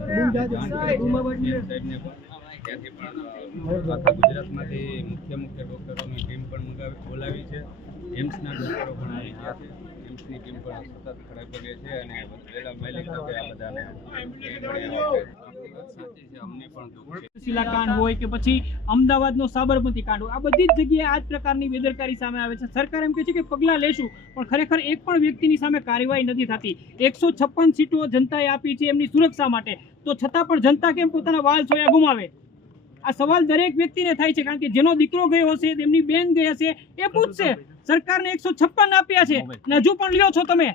ત્યાંથી ગુજરાતમાંથી મુખ્ય મુખ્ય ડૉક્ટરોની ટીમ પણ મંગાવી બોલાવી છે. એમ્સના ડૉક્ટરો પણ છે. એમ્સની ટીમ પણ સતત ખડે પગે છે અને વહેલા વહેલી તકે આ એ મળી આવે છે. આપણી વાત સાચી છે અમને પણ કાંડ હોય કે પછી અમદાવાદનો સાબરમતી કાંડ હોય આ બધી જ જગ્યાએ આ જ પ્રકારની બેદરકારી સામે આવે છે. સરકાર એમ કહે છે કે પગલાં લેશું પણ ખરેખર એક પણ વ્યક્તિની સામે કાર્યવાહી નથી થતી. એકસો છપ્પન સીટો જનતાએ આપી છે એમની સુરક્ષા માટે. તો છતાં પણ જનતા કેમ પોતાના વાલ સોયા ગુમાવે? આ સવાલ દરેક વ્યક્તિને થાય છે કારણ કે જેનો દીકરો ગયો હશે તેમની બેન ગઈ હશે એ પૂછશે. સરકારને એકસો છપ્પન આપ્યા છે અને હજુ પણ લ્યો છો તમે.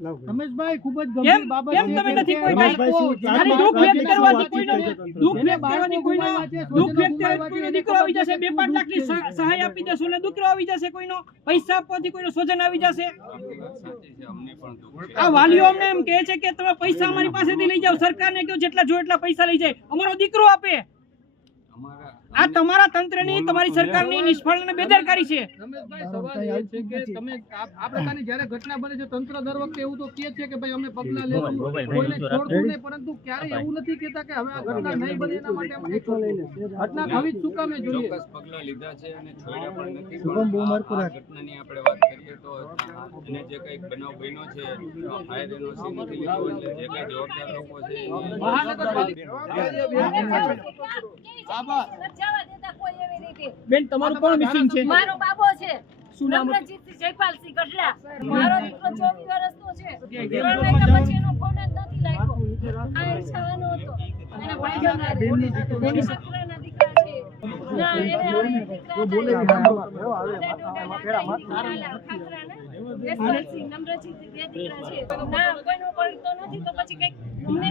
રમેશભાઈ ખૂબ જ ગંભીર બાબત કેમ તમે નથી કોઈ ખાલી દુઃખ વ્યક્ત કરવાથી કોઈનો દુઃખ વ્યક્ત કરવાથી કોઈનો દુઃખ વ્યક્ત કોઈનો દીકરો આવી જશે બે પાંચ લાખની સહાય આપી દેશો ને દીકરો આવી જશે કોઈનો પૈસા આપવાથી કોઈનો સ્વજન આવી જશે? આ વાલીઓ અમને એમ કહે છે કે તમે પૈસા અમારી પાસેથી લઈ જાઓ સરકારને કહો જેટલા જો એટલા પૈસા લઈ જાય અમારો દીકરો આપે. અમારા આ તમારા તંત્રની તમારી સરકારની નિષ્ફળ અને બેદરકારી છે. રમેશભાઈ સવાલ એ છે કે તમે આ પ્રકારની જ્યારે ઘટના બને છે તંત્ર દર વખતે એવું તો કહે છે કે ભાઈ અમે પગલાં લેશું કોઈને છોડશું નહીં પરંતુ ક્યારેય એવું નથી કહેતા કે હવે આ ઘટના નહીં બને એના માટે અમે ઘટના થવી જ શું કામે જોઈએ? ચોક્કસ પગલાં લીધા છે અને છોડ્યા પણ નથી પણ આ- આ ઘટનાની આપણે વાત કરીએ તો અને જે કંઈક બનાવ બન્યો છે ફાયર એનઓસી નથી લીધો એટલે જે કંઈ જવાબદાર લોકો છે એની- બેન તમારું કોણ મિસિંગ છે? મારો બાબો છે. શું નામ જયપાલસિંહ કટલા મારો દીકરો 24 વર્ષનો છે. ત્રણ મહિના પછી એનો ફોન જ નથી લાગ્યો. આ છાવાનો હતો. એના હારે. એની સસરાના દીકરા છે. ના એને હવે દીકરા હતા. જયપાલસિંહ, નમ્રજીત બે દીકરા છે. ના કોઈનો પડતો નથી તો પછી કંઈક અમને